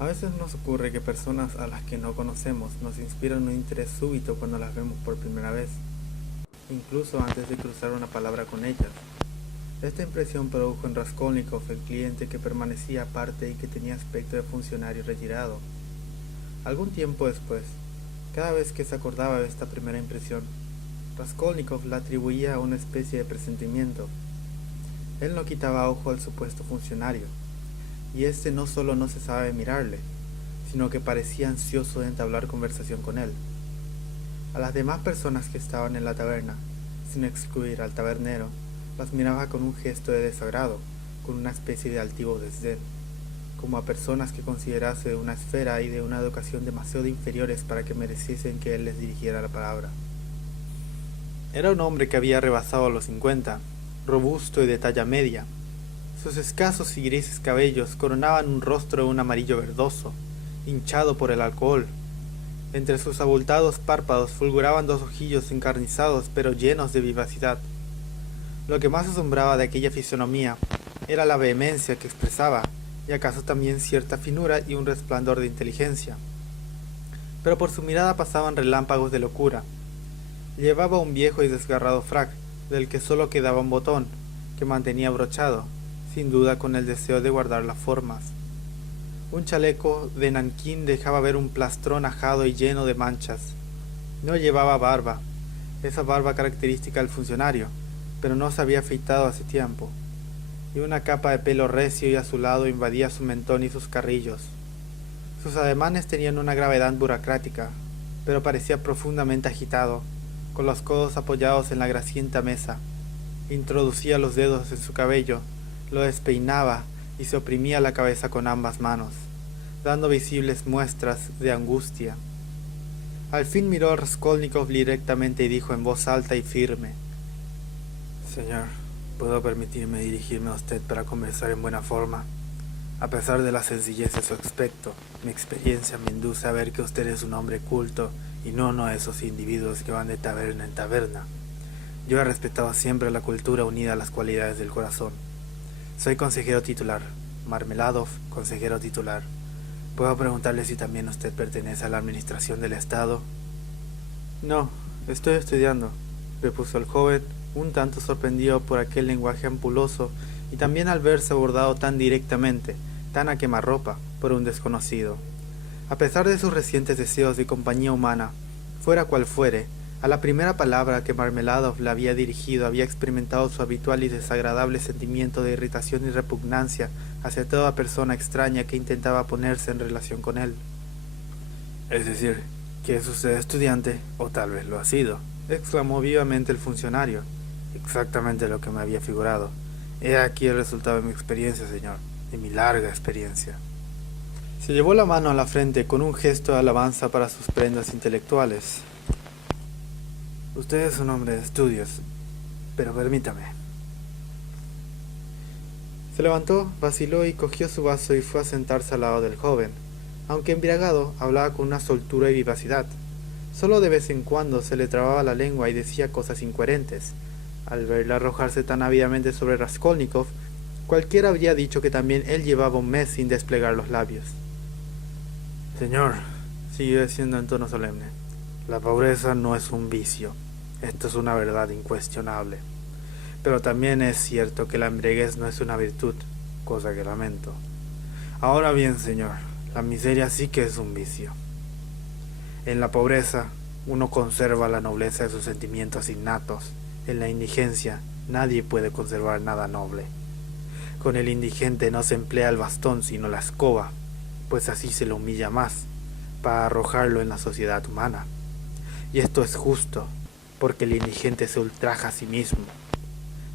A veces nos ocurre que personas a las que no conocemos nos inspiran un interés súbito cuando las vemos por primera vez, incluso antes de cruzar una palabra con ellas. Esta impresión produjo en Raskolnikov el cliente que permanecía aparte y que tenía aspecto de funcionario retirado. Algún tiempo después, cada vez que se acordaba de esta primera impresión, Raskolnikov la atribuía a una especie de presentimiento. Él no quitaba ojo al supuesto funcionario, y éste no solo no cesaba de mirarle, sino que parecía ansioso de entablar conversación con él. A las demás personas que estaban en la taberna, sin excluir al tabernero, las miraba con un gesto de desagrado, con una especie de altivo desdén, como a personas que considerase de una esfera y de una educación demasiado inferiores para que mereciesen que él les dirigiera la palabra. Era un hombre que había rebasado los 50, robusto y de talla media. Sus escasos y grises cabellos coronaban un rostro de un amarillo verdoso, hinchado por el alcohol. Entre sus abultados párpados fulguraban dos ojillos encarnizados pero llenos de vivacidad. Lo que más asombraba de aquella fisonomía era la vehemencia que expresaba, y acaso también cierta finura y un resplandor de inteligencia. Pero por su mirada pasaban relámpagos de locura. Llevaba un viejo y desgarrado frac, del que solo quedaba un botón, que mantenía abrochado, sin duda con el deseo de guardar las formas. Un chaleco de nanquín dejaba ver un plastrón ajado y lleno de manchas. No llevaba barba, esa barba característica del funcionario, pero no se había afeitado hace tiempo, y una capa de pelo recio y azulado invadía su mentón y sus carrillos. Sus ademanes tenían una gravedad burocrática, pero parecía profundamente agitado, con los codos apoyados en la grasienta mesa. Introducía los dedos en su cabello, lo despeinaba y se oprimía la cabeza con ambas manos, dando visibles muestras de angustia. Al fin miró a Raskolnikov directamente y dijo en voz alta y firme: «Señor, ¿puedo permitirme dirigirme a usted para conversar en buena forma? A pesar de la sencillez de su aspecto, mi experiencia me induce a ver que usted es un hombre culto y no uno de esos individuos que van de taberna en taberna. Yo he respetado siempre la cultura unida a las cualidades del corazón. Soy consejero titular, Marmeladov, consejero titular. ¿Puedo preguntarle si también usted pertenece a la administración del Estado?» «No, estoy estudiando», repuso el joven, un tanto sorprendido por aquel lenguaje ampuloso y también al verse abordado tan directamente, tan a quemarropa, por un desconocido. A pesar de sus recientes deseos de compañía humana, fuera cual fuere, a la primera palabra que Marmeladov le había dirigido había experimentado su habitual y desagradable sentimiento de irritación y repugnancia hacia toda persona extraña que intentaba ponerse en relación con él. «Es decir, que es usted estudiante, o tal vez lo ha sido», exclamó vivamente el funcionario. «Exactamente lo que me había figurado. He aquí el resultado de mi experiencia, señor, de mi larga experiencia». Se llevó la mano a la frente con un gesto de alabanza para sus prendas intelectuales. «Usted es un hombre de estudios, pero permítame». Se levantó, vaciló y cogió su vaso y fue a sentarse al lado del joven. Aunque embriagado, hablaba con una soltura y vivacidad. Solo de vez en cuando se le trababa la lengua y decía cosas incoherentes. Al verle arrojarse tan ávidamente sobre Raskolnikov, cualquiera habría dicho que también él llevaba un mes sin desplegar los labios. «Señor», siguió diciendo en tono solemne, «la pobreza no es un vicio. Esto es una verdad incuestionable. Pero también es cierto que la embriaguez no es una virtud, cosa que lamento. Ahora bien, señor, la miseria sí que es un vicio. En la pobreza uno conserva la nobleza de sus sentimientos innatos. En la indigencia nadie puede conservar nada noble. Con el indigente no se emplea el bastón sino la escoba, pues así se lo humilla más, para arrojarlo en la sociedad humana. Y esto es justo, porque el indigente se ultraja a sí mismo.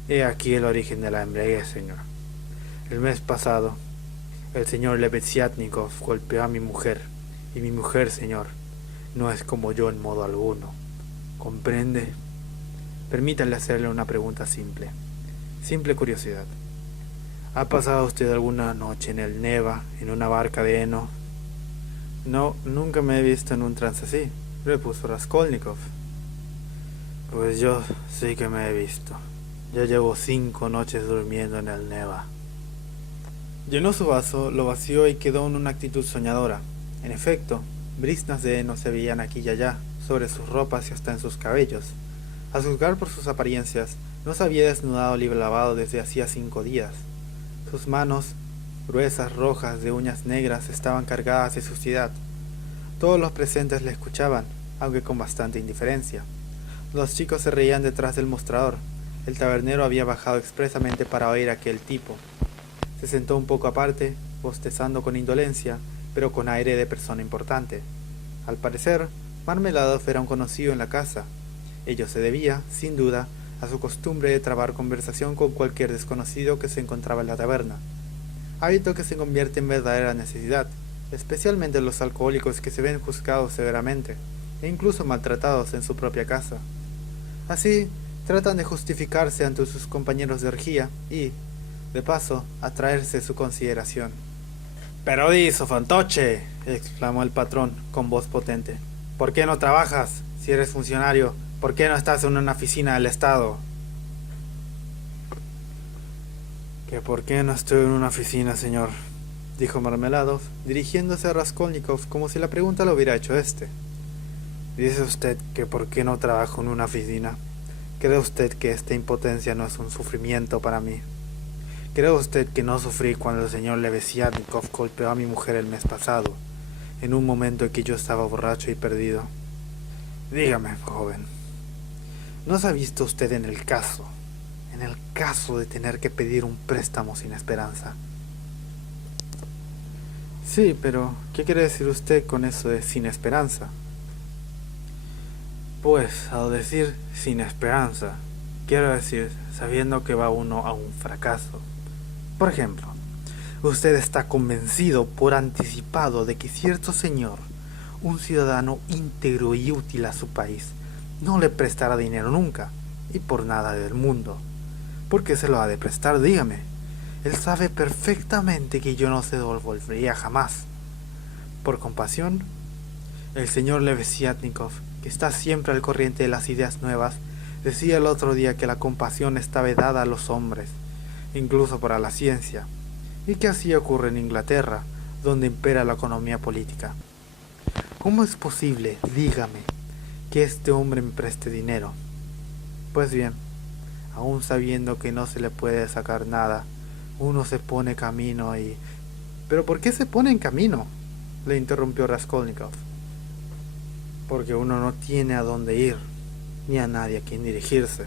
He aquí el origen de la embriaguez, señor. El mes pasado, el señor Lebeziatnikov golpeó a mi mujer, y mi mujer, señor, no es como yo en modo alguno. ¿Comprende? Permítanle hacerle una pregunta simple. Simple curiosidad. ¿Ha pasado usted alguna noche en el Neva, en una barca de heno? No, nunca me he visto en un trance así, repuso Raskolnikov. Pues yo sí que me he visto. Yo llevo 5 noches durmiendo en el Neva. Llenó su vaso, lo vació y quedó en una actitud soñadora. En efecto, briznas de heno se veían aquí y allá, sobre sus ropas y hasta en sus cabellos. A juzgar por sus apariencias, no se había desnudado ni lavado desde hacía 5 días. Sus manos, gruesas, rojas, de uñas negras, estaban cargadas de suciedad. Todos los presentes le escuchaban, aunque con bastante indiferencia. Los chicos se reían detrás del mostrador. El tabernero había bajado expresamente para oír a aquel tipo. Se sentó un poco aparte, bostezando con indolencia, pero con aire de persona importante. Al parecer, Marmeladov era un conocido en la casa. Ello se debía, sin duda, a su costumbre de trabar conversación con cualquier desconocido que se encontraba en la taberna. Hábito que se convierte en verdadera necesidad, especialmente los alcohólicos que se ven juzgados severamente, e incluso maltratados en su propia casa. Así, tratan de justificarse ante sus compañeros de orgía y, de paso, atraerse su consideración. «Pero diso, fantoche», exclamó el patrón con voz potente. «¿Por qué no trabajas? Si eres funcionario, ¿por qué no estás en una oficina del Estado?» «¿Que por qué no estoy en una oficina, señor?», dijo Marmeladov, dirigiéndose a Raskolnikov como si la pregunta la hubiera hecho éste. «¿Dice usted que por qué no trabajo en una oficina? ¿Cree usted que esta impotencia no es un sufrimiento para mí? ¿Cree usted que no sufrí cuando el señor Lebeziatnikov golpeó a mi mujer el mes pasado, en un momento en que yo estaba borracho y perdido? Dígame, joven, ¿no se ha visto usted en el caso de tener que pedir un préstamo sin esperanza?» «Sí, pero ¿qué quiere decir usted con eso de sin esperanza?» «Pues, al decir sin esperanza, quiero decir sabiendo que va uno a un fracaso. Por ejemplo, usted está convencido por anticipado de que cierto señor, un ciudadano íntegro y útil a su país, no le prestará dinero nunca, y por nada del mundo. ¿Por qué se lo ha de prestar? Dígame. Él sabe perfectamente que yo no se lo devolvería jamás. Por compasión, el señor Lebeziatnikov, que está siempre al corriente de las ideas nuevas, decía el otro día que la compasión está vedada a los hombres, incluso para la ciencia, y que así ocurre en Inglaterra, donde impera la economía política. ¿Cómo es posible, dígame, que este hombre me preste dinero? Pues bien, aun sabiendo que no se le puede sacar nada, uno se pone camino y... ¿Pero por qué se pone en camino?, le interrumpió Raskolnikov. Porque uno no tiene a dónde ir, ni a nadie a quien dirigirse.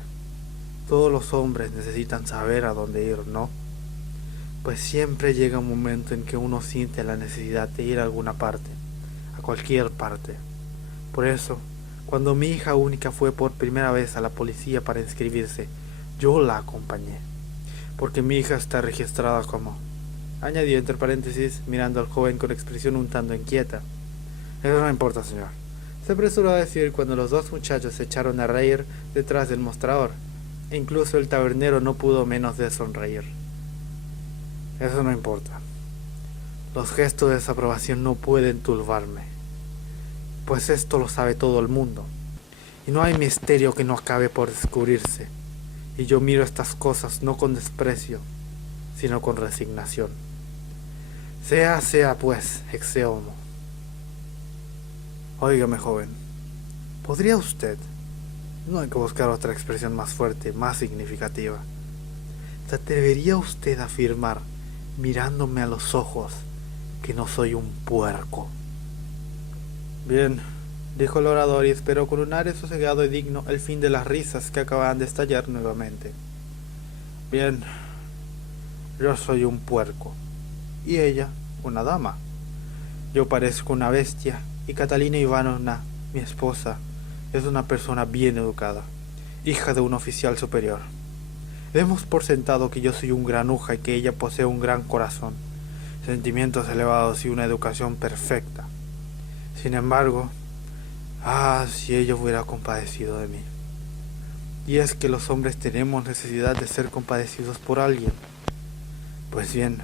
Todos los hombres necesitan saber a dónde ir, ¿no? Pues siempre llega un momento en que uno siente la necesidad de ir a alguna parte, a cualquier parte. Por eso, cuando mi hija única fue por primera vez a la policía para inscribirse, yo la acompañé, porque mi hija está registrada como... añadió entre paréntesis, mirando al joven con expresión un tanto inquieta. Eso no importa, señor, se apresuró a decir cuando los dos muchachos se echaron a reír detrás del mostrador, e incluso el tabernero no pudo menos de sonreír. Eso no importa. Los gestos de desaprobación no pueden turbarme, pues esto lo sabe todo el mundo, y no hay misterio que no acabe por descubrirse, y yo miro estas cosas no con desprecio, sino con resignación. Sea pues, exe homo. Óigame, joven, ¿podría usted? No hay que buscar otra expresión más fuerte, más significativa. ¿Se atrevería usted a afirmar, mirándome a los ojos, que no soy un puerco? Bien, dijo el orador y esperó con un aire sosegado y digno el fin de las risas que acababan de estallar nuevamente. Bien, yo soy un puerco, y ella, una dama. Yo parezco una bestia, y Catalina Ivanovna, mi esposa, es una persona bien educada, hija de un oficial superior. Demos por sentado que yo soy un granuja y que ella posee un gran corazón, sentimientos elevados y una educación perfecta. Sin embargo, si ella hubiera compadecido de mí. Y es que los hombres tenemos necesidad de ser compadecidos por alguien. Pues bien,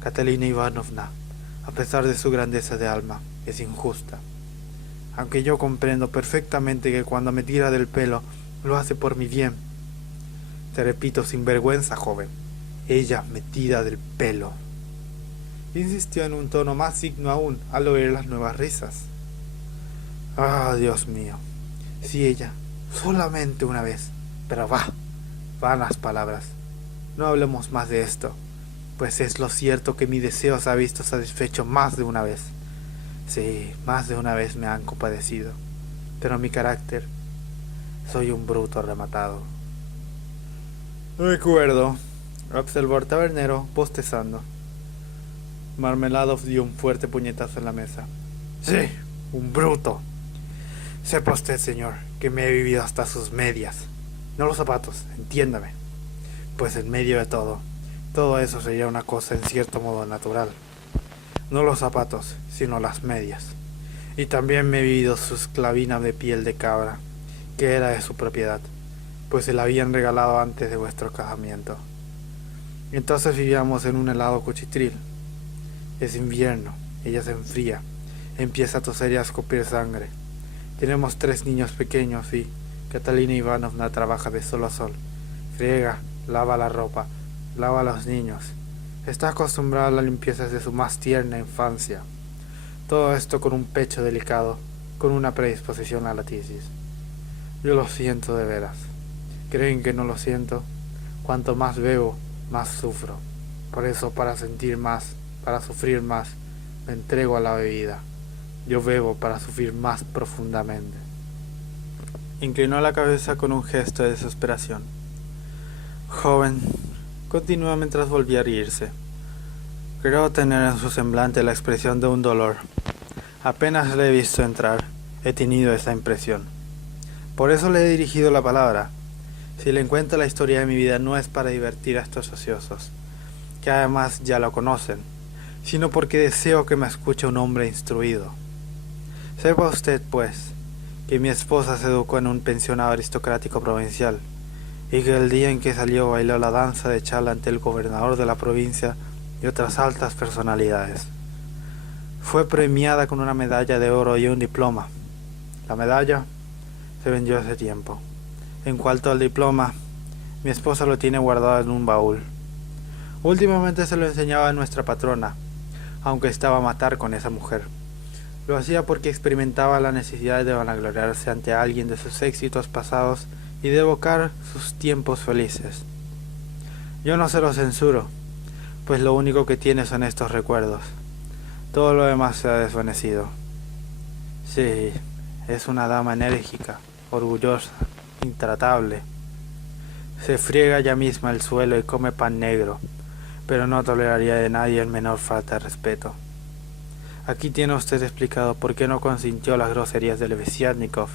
Catalina Ivanovna, a pesar de su grandeza de alma, es injusta. Aunque yo comprendo perfectamente que cuando me tira del pelo, lo hace por mi bien. Te repito sin vergüenza, joven, ella me tira del pelo. insistió en un tono más digno aún al oír las nuevas risas. Ah, Dios mío, si ella, solamente una vez, pero vanas palabras. No hablemos más de esto, pues es lo cierto que mi deseo se ha visto satisfecho más de una vez. Sí, más de una vez me han compadecido, pero mi carácter, soy un bruto rematado. Recuerdo, observó el tabernero, bostezando. Marmeladov dio un fuerte puñetazo en la mesa. Sí, un bruto. Sepa usted, señor, que me he vivido hasta sus medias. No los zapatos, entiéndame. Pues en medio de todo eso sería una cosa en cierto modo natural. No los zapatos, sino las medias. Y también me he vivido su esclavina de piel de cabra, que era de su propiedad, pues se la habían regalado antes de vuestro casamiento. Entonces vivíamos en un helado cuchitril. Es invierno, ella se enfría, empieza a toser y a escupir sangre. Tenemos 3 niños pequeños y Catalina Ivanovna trabaja de sol a sol. Friega, lava la ropa, lava a los niños. Está acostumbrada a la limpieza desde su más tierna infancia. Todo esto con un pecho delicado, con una predisposición a la tisis. Yo lo siento de veras. ¿Creen que no lo siento? Cuanto más bebo, más sufro. Por eso, para sentir más, para sufrir más, me entrego a la bebida. Yo bebo para sufrir más profundamente. Inclinó la cabeza con un gesto de desesperación. Joven, continuó mientras volvía a reírse. Creo tener en su semblante la expresión de un dolor. Apenas le he visto entrar, he tenido esa impresión. Por eso le he dirigido la palabra. Si le cuento la historia de mi vida no es para divertir a estos ociosos, que además ya lo conocen, sino porque deseo que me escuche un hombre instruido. Sepa usted, pues, que mi esposa se educó en un pensionado aristocrático provincial, y que el día en que salió bailó la danza de chala ante el gobernador de la provincia y otras altas personalidades. Fue premiada con una medalla de oro y un diploma. La medalla se vendió hace tiempo. En cuanto al diploma, mi esposa lo tiene guardado en un baúl. Últimamente se lo enseñaba a nuestra patrona, aunque estaba a matar con esa mujer. Lo hacía porque experimentaba la necesidad de vanagloriarse ante alguien de sus éxitos pasados y de evocar sus tiempos felices. Yo no se lo censuro, pues lo único que tiene son estos recuerdos. Todo lo demás se ha desvanecido. Sí, es una dama enérgica, orgullosa, intratable. Se friega ella misma el suelo y come pan negro, pero no toleraría de nadie el menor falta de respeto. Aquí tiene usted explicado por qué no consintió las groserías de Levesiatnikov,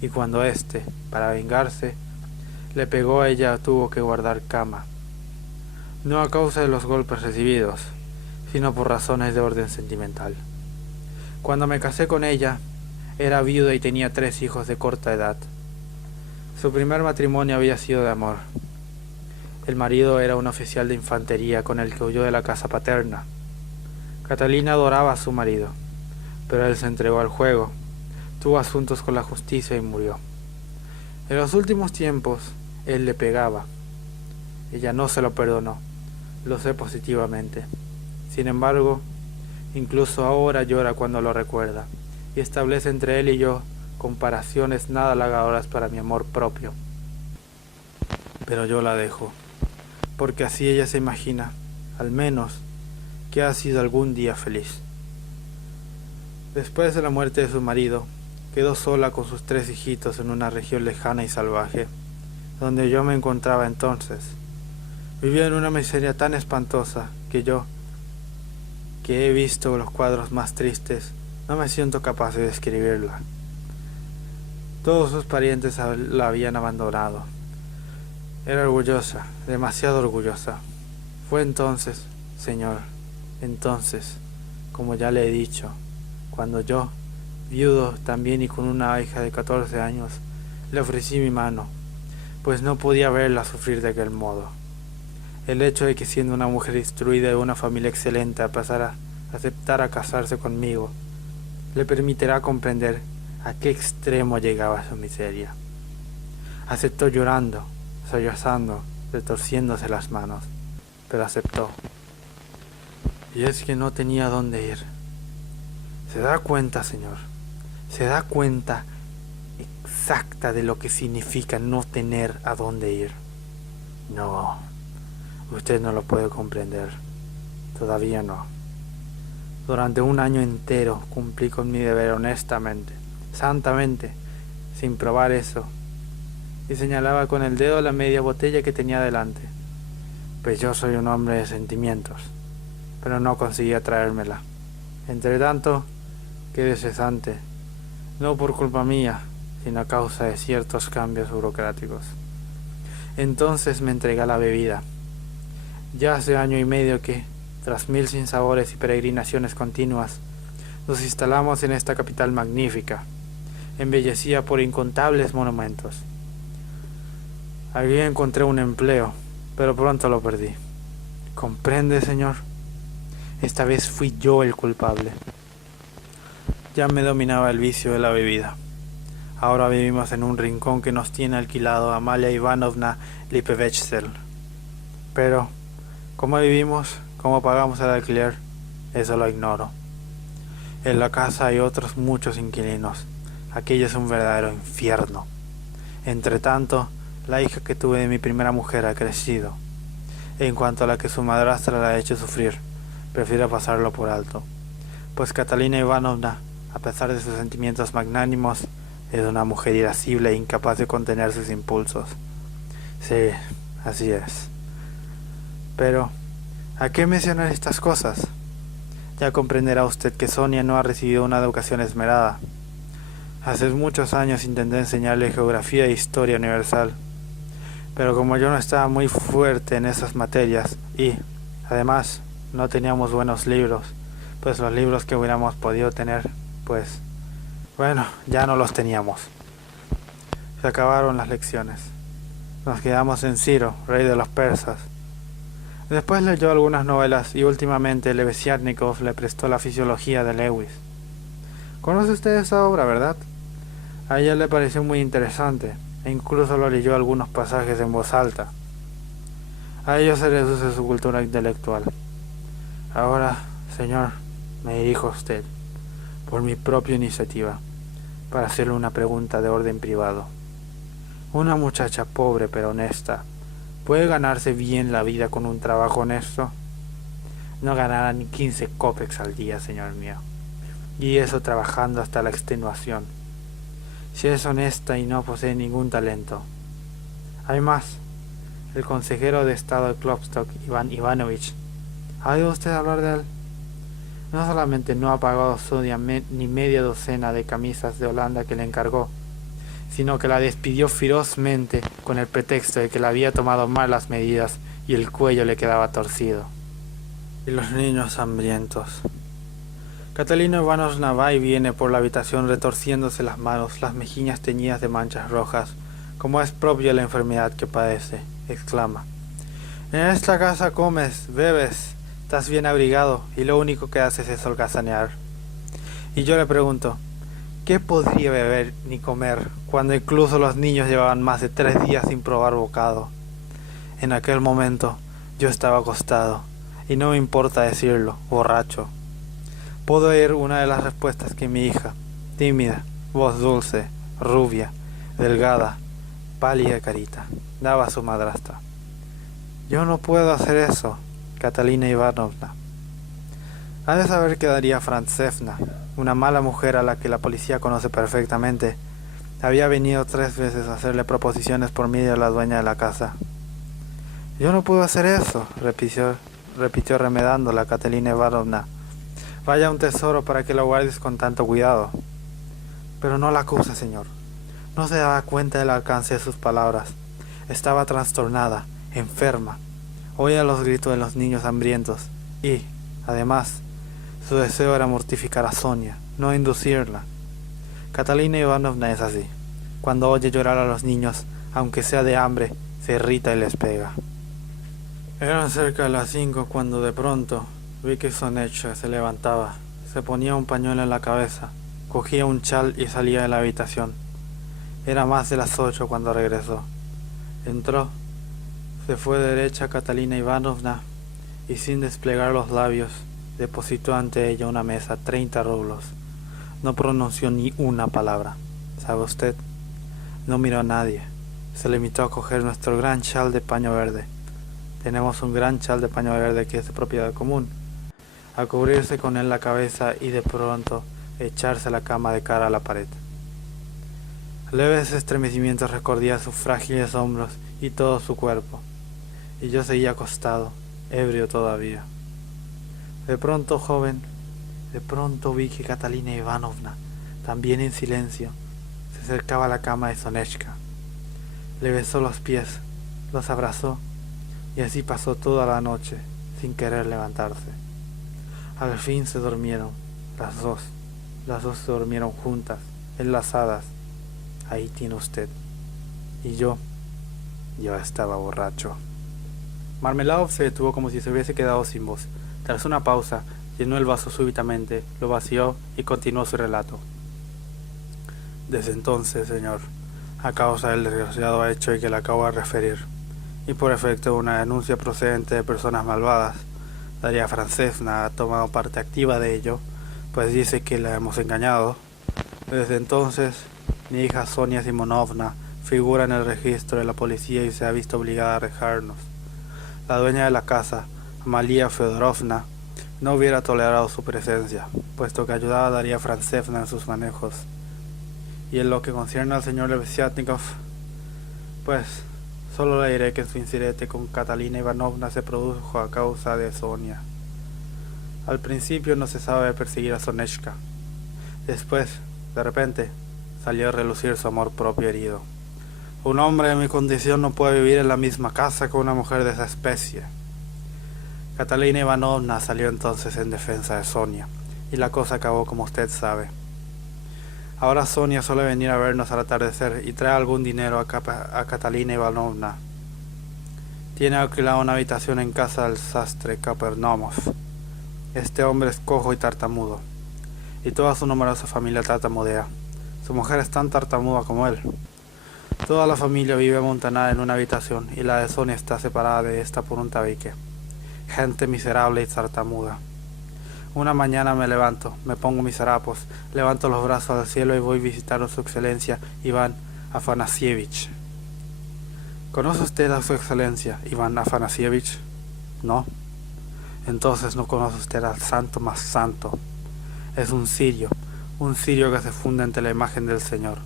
y cuando éste, para vengarse, le pegó, ella tuvo que guardar cama. No a causa de los golpes recibidos, sino por razones de orden sentimental. Cuando me casé con ella, era viuda y tenía 3 hijos de corta edad. Su primer matrimonio había sido de amor. El marido era un oficial de infantería con el que huyó de la casa paterna. Catalina adoraba a su marido, pero él se entregó al juego, tuvo asuntos con la justicia y murió. En los últimos tiempos, él le pegaba. Ella no se lo perdonó, lo sé positivamente. Sin embargo, incluso ahora llora cuando lo recuerda, y establece entre él y yo comparaciones nada halagadoras para mi amor propio. Pero yo la dejo, porque así ella se imagina, al menos, que ha sido algún día feliz. Después de la muerte de su marido, quedó sola con sus 3 hijitos en una región lejana y salvaje, donde yo me encontraba entonces. Vivía en una miseria tan espantosa que yo, que he visto los cuadros más tristes, no me siento capaz de describirla. Todos sus parientes la habían abandonado. Era orgullosa, demasiado orgullosa. Fue entonces, señor, entonces, como ya le he dicho, cuando yo, viudo también y con una hija de 14 años, le ofrecí mi mano, pues no podía verla sufrir de aquel modo. El hecho de que siendo una mujer instruida de una familia excelente aceptara casarse conmigo, le permitirá comprender a qué extremo llegaba su miseria. Aceptó llorando, sollozando, retorciéndose las manos, pero aceptó. Y es que no tenía dónde ir. ¿Se da cuenta, señor? ¿Se da cuenta exacta de lo que significa no tener a dónde ir? No, usted no lo puede comprender. Todavía no. Durante un año entero cumplí con mi deber honestamente, santamente, sin probar eso. Y señalaba con el dedo la media botella que tenía delante. Pues yo soy un hombre de sentimientos, pero no conseguía traérmela. Entre tanto, quedé cesante, no por culpa mía, sino a causa de ciertos cambios burocráticos. Entonces me entregué a la bebida. Ya hace año y medio que, tras 1000 sinsabores y peregrinaciones continuas, nos instalamos en esta capital magnífica, embellecida por incontables monumentos. Allí encontré un empleo, pero pronto lo perdí. ¿Comprende, señor? Esta vez fui yo el culpable. Ya me dominaba el vicio de la bebida. Ahora vivimos en un rincón que nos tiene alquilado Amalia Ivanovna Lippevechsel. Pero, ¿cómo vivimos? ¿Cómo pagamos el alquiler? Eso lo ignoro. En la casa hay otros muchos inquilinos. Aquello es un verdadero infierno. Entre tanto, la hija que tuve de mi primera mujer ha crecido. En cuanto a la que su madrastra la ha hecho sufrir, prefiero pasarlo por alto. Pues Catalina Ivanovna, a pesar de sus sentimientos magnánimos, es una mujer irascible e incapaz de contener sus impulsos. Sí, así es. Pero, ¿a qué mencionar estas cosas? Ya comprenderá usted que Sonia no ha recibido una educación esmerada. Hace muchos años intenté enseñarle geografía e historia universal, pero como yo no estaba muy fuerte en esas materias y, además, no teníamos buenos libros, pues los libros que hubiéramos podido tener, pues, bueno, ya no los teníamos. Se acabaron las lecciones. Nos quedamos en Ciro, rey de los persas. Después leyó algunas novelas y últimamente Lebeziatnikov le prestó la fisiología de Lewis. ¿Conoce usted esa obra, verdad? A ella le pareció muy interesante e incluso lo leyó algunos pasajes en voz alta. A ello se reduce su cultura intelectual. Ahora, señor, me dirijo a usted, por mi propia iniciativa, para hacerle una pregunta de orden privado. Una muchacha pobre pero honesta, ¿puede ganarse bien la vida con un trabajo honesto? No ganará ni 15 kopecks al día, señor mío, y eso trabajando hasta la extenuación. Si es honesta y no posee ningún talento. Hay más, el consejero de estado de Klopstock, Iván Ivanovich, ¿ha oído usted hablar de él? No solamente no ha pagado Sonia ni media docena de camisas de Holanda que le encargó, sino que la despidió ferozmente con el pretexto de que le había tomado malas medidas y el cuello le quedaba torcido. Y los niños hambrientos. Catalina Ivanovna va y viene por la habitación retorciéndose las manos, las mejillas teñidas de manchas rojas, como es propio de la enfermedad que padece, exclama. En esta casa comes, bebes, estás bien abrigado y lo único que haces es holgazanear. Y yo le pregunto, ¿qué podría beber ni comer cuando incluso los niños llevaban más de 3 días sin probar bocado? En aquel momento yo estaba acostado, y no me importa decirlo, borracho. Puedo oír una de las respuestas que mi hija, tímida, voz dulce, rubia, delgada, pálida carita, daba a su madrastra. Yo no puedo hacer eso, Catalina Ivanovna. Ha de saber que Daria Frantsevna, una mala mujer a la que la policía conoce perfectamente, había venido 3 veces a hacerle proposiciones por medio de la dueña de la casa. Yo no puedo hacer eso, repitió remedándola Catalina Ivanovna. Vaya un tesoro para que lo guardes con tanto cuidado. Pero no la acuse, señor. No se daba cuenta del alcance de sus palabras. Estaba trastornada, enferma. Oía los gritos de los niños hambrientos y, además, su deseo era mortificar a Sonia, no inducirla. Catalina Ivanovna es así. Cuando oye llorar a los niños, aunque sea de hambre, se irrita y les pega. Eran cerca de las 5 cuando de pronto vi que Sonechka se levantaba, se ponía un pañuelo en la cabeza, cogía un chal y salía de la habitación. Era más de las 8 cuando regresó. Entró, se fue derecha a Catalina Ivanovna y sin desplegar los labios, Depositó ante ella una mesa 30 rublos. No pronunció ni una palabra. ¿Sabe usted? No miró a nadie. Se limitó a coger nuestro gran chal de paño verde. Tenemos un gran chal de paño verde que es de propiedad común. A cubrirse con él la cabeza y de pronto echarse a la cama de cara a la pared. Leves estremecimientos recorrían sus frágiles hombros y todo su cuerpo, y yo seguía acostado, ebrio todavía. De pronto, joven, de pronto vi que Catalina Ivanovna, también en silencio, se acercaba a la cama de Sonechka. Le besó los pies, los abrazó, y así pasó toda la noche, sin querer levantarse. Al fin se durmieron, las dos se durmieron juntas, enlazadas. Ahí tiene usted. Y yo estaba borracho. Marmeladov se detuvo como si se hubiese quedado sin voz. Tras una pausa, llenó el vaso súbitamente, lo vació y continuó su relato. Desde entonces, señor, a causa del desgraciado hecho que le acabo de referir, y por efecto de una denuncia procedente de personas malvadas, Daria Francesna ha tomado parte activa de ello, pues dice que la hemos engañado. Desde entonces, mi hija Sonia Simonovna figura en el registro de la policía y se ha visto obligada a dejarnos. La dueña de la casa, Amalia Feodorovna, no hubiera tolerado su presencia, puesto que ayudaba a Daria Francesna en sus manejos. Y en lo que concierne al señor Lebeziatnikov, pues solo le diré que su incidente con Catalina Ivanovna se produjo a causa de Sonia. Al principio no cesaba de perseguir a Sonechka. Después, de repente, salió a relucir su amor propio herido. Un hombre de mi condición no puede vivir en la misma casa con una mujer de esa especie. Catalina Ivanovna salió entonces en defensa de Sonia, y la cosa acabó como usted sabe. Ahora Sonia suele venir a vernos al atardecer y trae algún dinero a Catalina Ivanovna. Tiene alquilada una habitación en casa del sastre Kapernaumov. Este hombre es cojo y tartamudo, y toda su numerosa familia tartamudea. Su mujer es tan tartamuda como él. Toda la familia vive amontonada en una habitación y la de Sonia está separada de esta por un tabique. Gente miserable y tartamuda. Una mañana me levanto, me pongo mis harapos, levanto los brazos al cielo y voy a visitar a su excelencia Iván Afanasievich. ¿Conoce usted a su excelencia Iván Afanasievich? ¿No? Entonces no conoce usted al santo más santo. Es un cirio que se funde ante la imagen del Señor.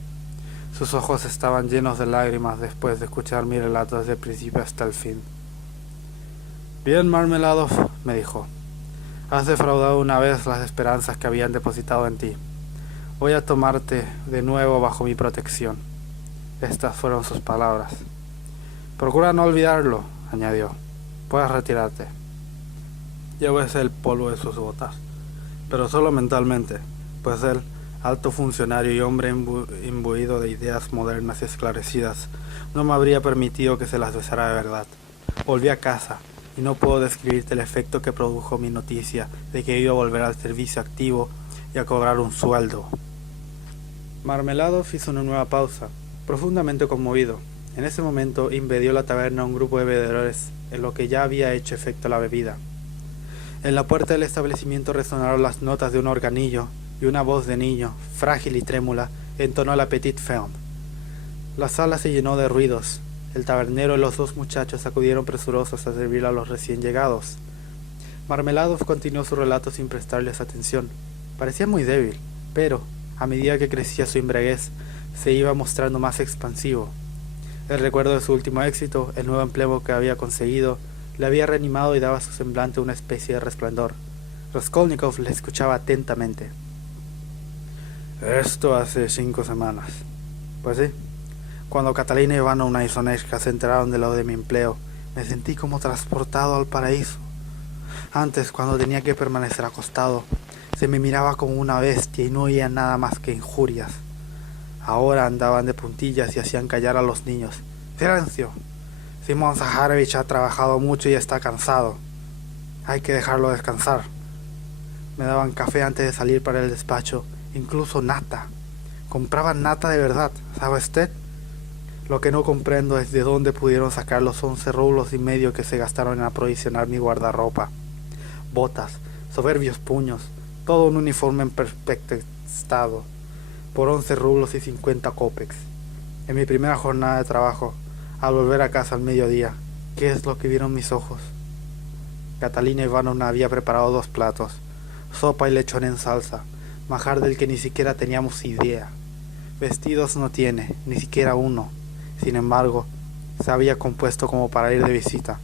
Sus ojos estaban llenos de lágrimas después de escuchar mi relato desde el principio hasta el fin. Bien, Marmeladov, me dijo, has defraudado una vez las esperanzas que habían depositado en ti. Voy a tomarte de nuevo bajo mi protección. Estas fueron sus palabras. Procura no olvidarlo, añadió. Puedes retirarte. Ya besé el polvo de sus botas, pero solo mentalmente, pues él, alto funcionario y hombre imbuido de ideas modernas y esclarecidas, no me habría permitido que se las besara de verdad. Volví a casa, y no puedo describirte el efecto que produjo mi noticia de que iba a volver al servicio activo y a cobrar un sueldo. Marmeladov hizo una nueva pausa, profundamente conmovido. En ese momento invadió la taberna un grupo de bebedores, en lo que ya había hecho efecto la bebida. En la puerta del establecimiento resonaron las notas de un organillo, y una voz de niño, frágil y trémula, entonó la Petite Femme. La sala se llenó de ruidos. El tabernero y los dos muchachos acudieron presurosos a servir a los recién llegados. Marmeladov continuó su relato sin prestarles atención. Parecía muy débil, pero, a medida que crecía su embriaguez, se iba mostrando más expansivo. El recuerdo de su último éxito, el nuevo empleo que había conseguido, le había reanimado y daba a su semblante una especie de resplandor. Raskolnikov le escuchaba atentamente. Esto hace 5 semanas. Pues sí. Cuando Catalina Ivanovna y Sonechka se enteraron de lo de mi empleo, me sentí como transportado al paraíso. Antes, cuando tenía que permanecer acostado, se me miraba como una bestia y no oía nada más que injurias. Ahora andaban de puntillas y hacían callar a los niños. ¡Silencio! Simón Zaharovich ha trabajado mucho y está cansado. Hay que dejarlo descansar. Me daban café antes de salir para el despacho, incluso nata. Compraban nata de verdad, ¿sabe usted? Lo que no comprendo es de dónde pudieron sacar los 11 rublos y medio que se gastaron en aprovisionar mi guardarropa. Botas, soberbios puños, todo un uniforme en perfecto estado, por 11 rublos y 50 cópex. En mi primera jornada de trabajo, al volver a casa al mediodía, ¿qué es lo que vieron mis ojos? Catalina Ivanovna había preparado 2 platos, sopa y lechón en salsa, manjar del que ni siquiera teníamos idea. Vestidos no tiene, ni siquiera uno. Sin embargo, se había compuesto como para ir de visita.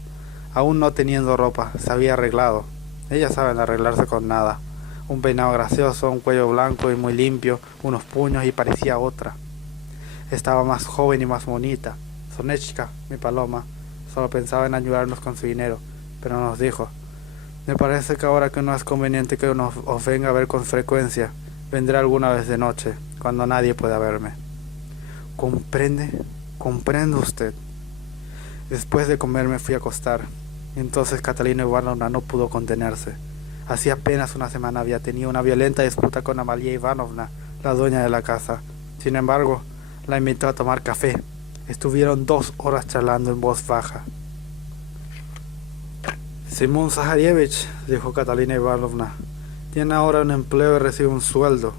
Aún no teniendo ropa, se había arreglado. Ellas saben arreglarse con nada. Un peinado gracioso, un cuello blanco y muy limpio, unos puños y parecía otra. Estaba más joven y más bonita. Sonechka, mi paloma, solo pensaba en ayudarnos con su dinero, pero nos dijo: me parece que ahora que no es conveniente que os venga a ver con frecuencia, vendré alguna vez de noche, cuando nadie pueda verme. ¿Comprende? ¿Comprende usted? Después de comer me fui a acostar. Entonces Catalina Ivanovna no pudo contenerse. Hacía apenas una semana había tenido una violenta disputa con Amalia Ivanovna, la dueña de la casa. Sin embargo, la invitó a tomar café. Estuvieron 2 horas charlando en voz baja. Simón Zaharievich, dijo Catalina Ivanovna, tiene ahora un empleo y recibe un sueldo.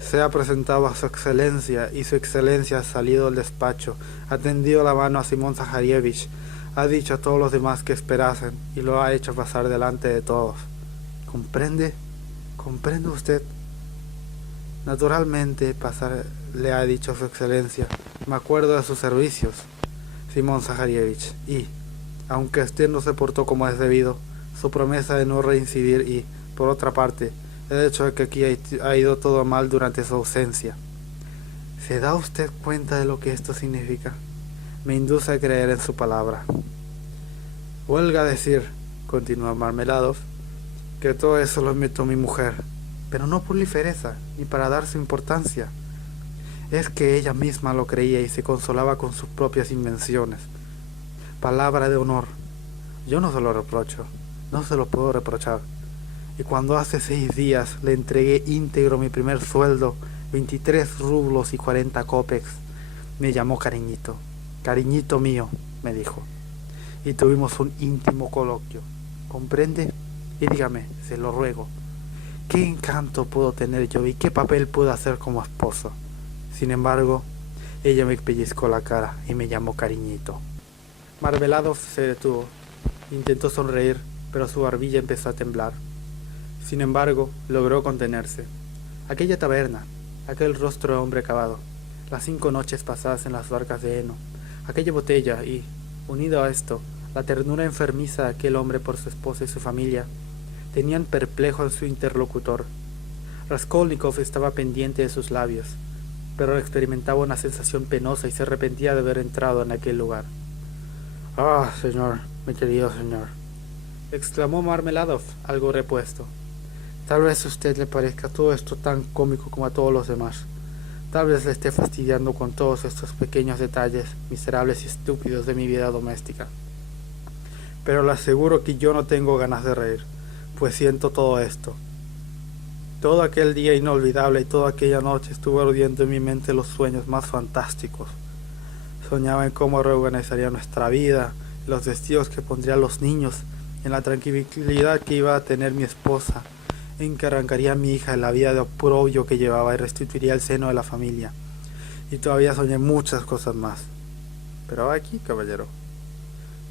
Se ha presentado a su excelencia y su excelencia ha salido del despacho, ha tendido la mano a Simón Zaharievich, ha dicho a todos los demás que esperasen y lo ha hecho pasar delante de todos. ¿Comprende? ¿Comprende usted? Naturalmente, le ha dicho a su excelencia, me acuerdo de sus servicios, Simón Zaharievich, y, aunque usted no se portó como es debido, su promesa de no reincidir y, por otra parte, el hecho de que aquí ha ido todo mal durante su ausencia. ¿Se da usted cuenta de lo que esto significa? Me induce a creer en su palabra. Huelga decir, continuó Marmeladov, que todo eso lo inventó mi mujer, pero no por ligereza, ni para dar su importancia. Es que ella misma lo creía y se consolaba con sus propias invenciones. Palabra de honor. Yo no se lo reprocho, no se lo puedo reprochar. Y cuando hace 6 días le entregué íntegro mi primer sueldo, 23 rublos y 40 cópex, me llamó cariñito. Cariñito mío, me dijo. Y tuvimos un íntimo coloquio. ¿Comprende? Y dígame, se lo ruego, ¿qué encanto puedo tener yo y qué papel puedo hacer como esposo? Sin embargo, ella me pellizcó la cara y me llamó cariñito. Marmeladov se detuvo. Intentó sonreír, pero su barbilla empezó a temblar. Sin embargo, logró contenerse. Aquella taberna, aquel rostro de hombre acabado, las 5 noches pasadas en las barcas de heno, aquella botella y, unido a esto, la ternura enfermiza de aquel hombre por su esposa y su familia, tenían perplejo a su interlocutor. Raskolnikov estaba pendiente de sus labios, pero experimentaba una sensación penosa y se arrepentía de haber entrado en aquel lugar. «Ah, señor, mi querido señor», exclamó Marmeladov, algo repuesto. «Tal vez a usted le parezca todo esto tan cómico como a todos los demás. Tal vez le esté fastidiando con todos estos pequeños detalles miserables y estúpidos de mi vida doméstica. Pero le aseguro que yo no tengo ganas de reír, pues siento todo esto. Todo aquel día inolvidable y toda aquella noche estuvo ardiendo en mi mente los sueños más fantásticos. Soñaba en cómo reorganizaría nuestra vida, los vestidos que pondría a los niños, en la tranquilidad que iba a tener mi esposa, en que arrancaría a mi hija de la vida de oprobio que llevaba y restituiría el seno de la familia. Y todavía soñé muchas cosas más. Pero aquí, caballero».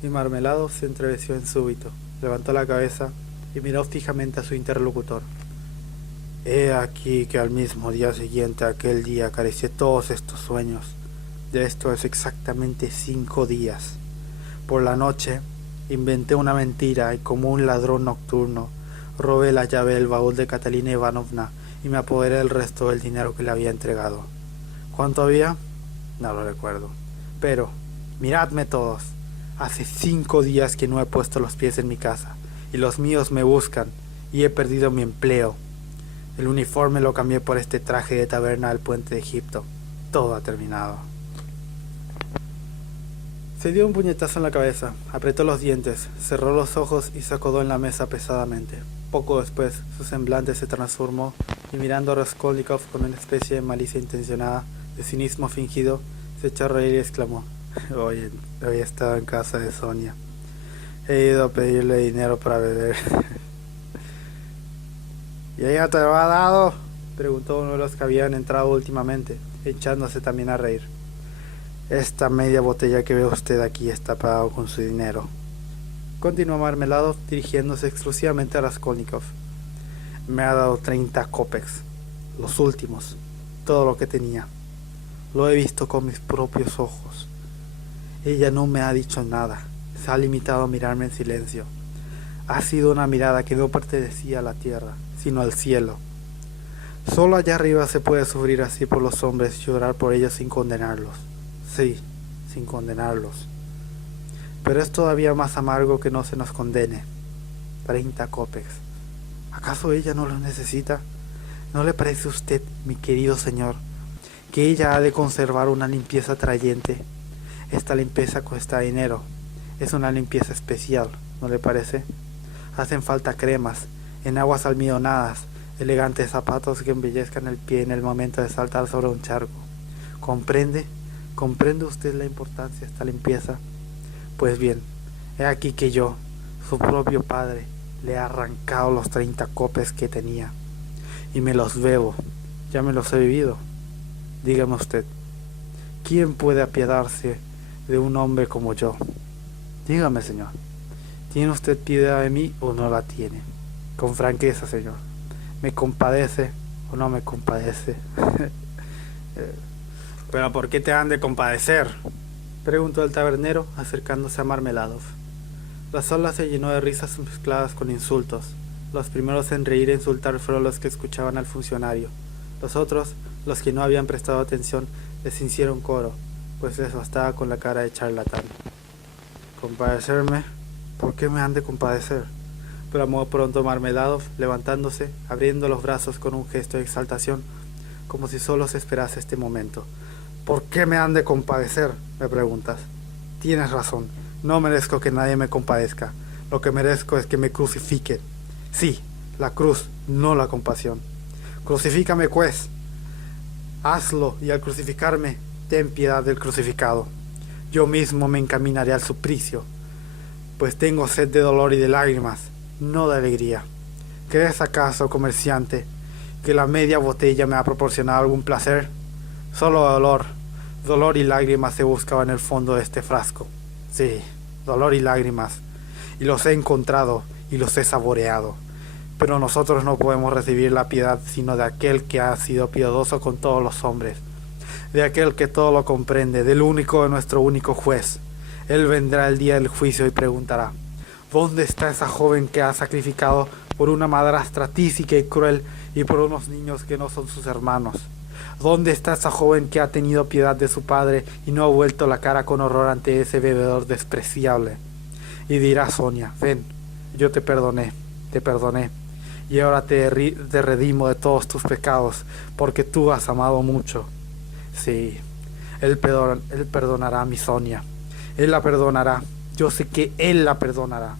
Y Marmeladov se entreveció en súbito, levantó la cabeza y miró fijamente a su interlocutor. «He aquí que al mismo día siguiente a aquel día acaricié todos estos sueños. De esto es exactamente 5 días. Por la noche inventé una mentira y como un ladrón nocturno robé la llave del baúl de Catalina Ivanovna y me apoderé del resto del dinero que le había entregado. ¿Cuánto había? No lo recuerdo. Pero, miradme todos. Hace 5 días que no he puesto los pies en mi casa y los míos me buscan y he perdido mi empleo. El uniforme lo cambié por este traje de taberna del puente de Egipto. Todo ha terminado». Se dio un puñetazo en la cabeza, apretó los dientes, cerró los ojos y se acodó en la mesa pesadamente. Poco después, su semblante se transformó y mirando a Raskolnikov con una especie de malicia intencionada, de cinismo fingido, se echó a reír y exclamó: Hoy he estado en casa de Sonia. He ido a pedirle dinero para beber. ¿Y ella te lo ha dado?, preguntó uno de los que habían entrado últimamente, echándose también a reír. Esta media botella que ve usted aquí está pagado con su dinero, continuó Marmeladov, dirigiéndose exclusivamente a Raskolnikov. Me ha dado 30 kopecks, los últimos, todo lo que tenía. Lo he visto con mis propios ojos. Ella no me ha dicho nada, se ha limitado a mirarme en silencio. Ha sido una mirada que no pertenecía a la tierra, sino al cielo. Solo allá arriba se puede sufrir así por los hombres y llorar por ellos sin condenarlos. Sí, sin condenarlos. Pero es todavía más amargo que no se nos condene. 30 kopecks. ¿Acaso ella no los necesita? ¿No le parece a usted, mi querido señor, que ella ha de conservar una limpieza atrayente? Esta limpieza cuesta dinero. Es una limpieza especial, ¿no le parece? Hacen falta cremas, enaguas almidonadas, elegantes zapatos que embellezcan el pie en el momento de saltar sobre un charco. ¿Comprende? ¿Comprende usted la importancia de esta limpieza? Pues bien, he aquí que yo, su propio padre, le he arrancado los 30 kopecks que tenía, y me los bebo. Ya me los he bebido. Dígame usted, ¿quién puede apiadarse de un hombre como yo? Dígame, señor, ¿tiene usted piedad de mí o no la tiene? Con franqueza, señor, ¿me compadece o no me compadece? ¿Pero por qué te han de compadecer?, preguntó el tabernero, acercándose a Marmeladov. La sala se llenó de risas mezcladas con insultos. Los primeros en reír e insultar fueron los que escuchaban al funcionario. Los otros, los que no habían prestado atención, les hicieron coro, pues les bastaba con la cara de charlatán. ¿Compadecerme? ¿Por qué me han de compadecer?, bramó pronto Marmeladov, levantándose, abriendo los brazos con un gesto de exaltación, como si solo se esperase este momento. ¿Por qué me han de compadecer?, me preguntas. Tienes razón, no merezco que nadie me compadezca. Lo que merezco es que me crucifiquen. Sí, la cruz, no la compasión. Crucifícame, pues. Hazlo, y al crucificarme, ten piedad del crucificado. Yo mismo me encaminaré al suplicio, pues tengo sed de dolor y de lágrimas, no de alegría. ¿Crees acaso, comerciante, que la media botella me ha proporcionado algún placer? Solo dolor y lágrimas se buscaba en el fondo de este frasco. Sí, dolor y lágrimas, y los he encontrado y los he saboreado. Pero nosotros no podemos recibir la piedad sino de aquel que ha sido piadoso con todos los hombres, de aquel que todo lo comprende, del único de nuestro único juez. Él vendrá el día del juicio y preguntará: ¿dónde está esa joven que ha sacrificado por una madrastra tísica y cruel y por unos niños que no son sus hermanos? ¿Dónde está esa joven que ha tenido piedad de su padre y no ha vuelto la cara con horror ante ese bebedor despreciable? Y dirá Sonia: ven, yo te perdoné, y ahora te redimo de todos tus pecados, porque tú has amado mucho. Sí, él perdonará a mi Sonia, él la perdonará, yo sé que él la perdonará.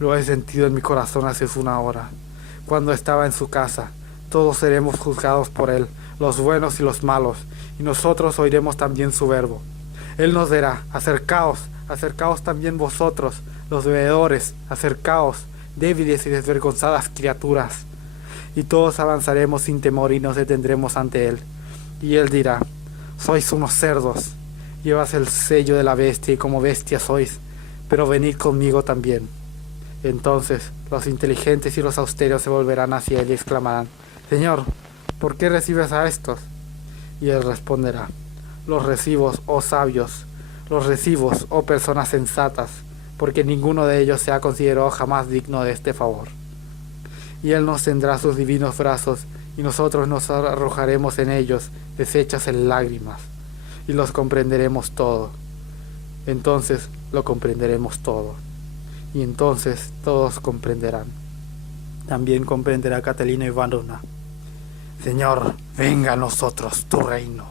Lo he sentido en mi corazón hace una hora, cuando estaba en su casa. Todos seremos juzgados por él, los buenos y los malos, y nosotros oiremos también su verbo. Él nos dirá: acercaos también vosotros, los bebedores, acercaos, débiles y desvergonzadas criaturas. Y todos avanzaremos sin temor y nos detendremos ante él. Y él dirá: sois unos cerdos, llevas el sello de la bestia y como bestia sois, pero venid conmigo también. Entonces los inteligentes y los austeros se volverán hacia él y exclamarán: Señor, ¿por qué recibes a estos? Y él responderá: los recibos, oh sabios, los recibos, oh personas sensatas, porque ninguno de ellos se ha considerado jamás digno de este favor. Y él nos tendrá sus divinos brazos, y nosotros nos arrojaremos en ellos, deshechas en lágrimas, y los comprenderemos todo. Entonces lo comprenderemos todo, y entonces todos comprenderán. También comprenderá Catalina Ivanovna. Señor, venga a nosotros tu reino.